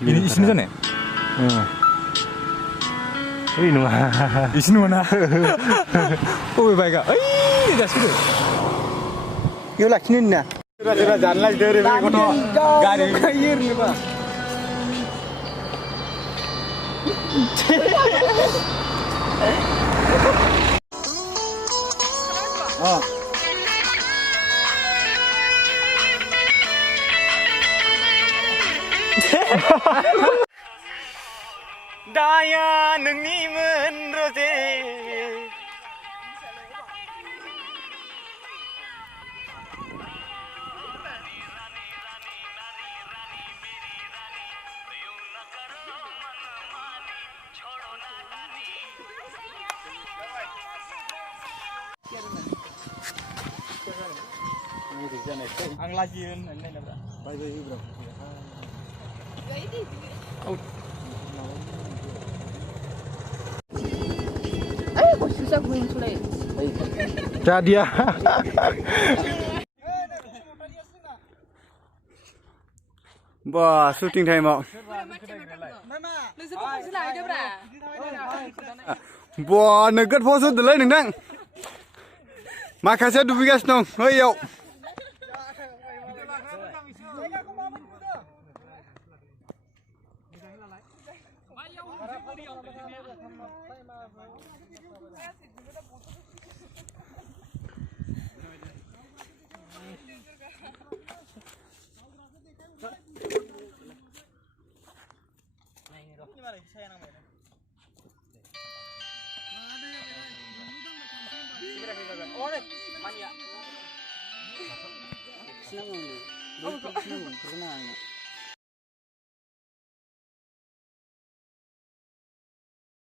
이신이 전에. 이놈아. 이신이구나. 왜 바이가? 에이, 나 싫어. 이거 라키는냐? 제가 잔라 데레 베고도 가리 카이르니 봐. 다야 능님은 로제 Ang lajian ini nak. Bye bro. Kok susah gue mulai. Jadi ya. Wah, syuting time mau. Wah, nugget foto dulu nih nang. Makasih dubigas dong. Oh iya. Senang nih. Senang, pernah.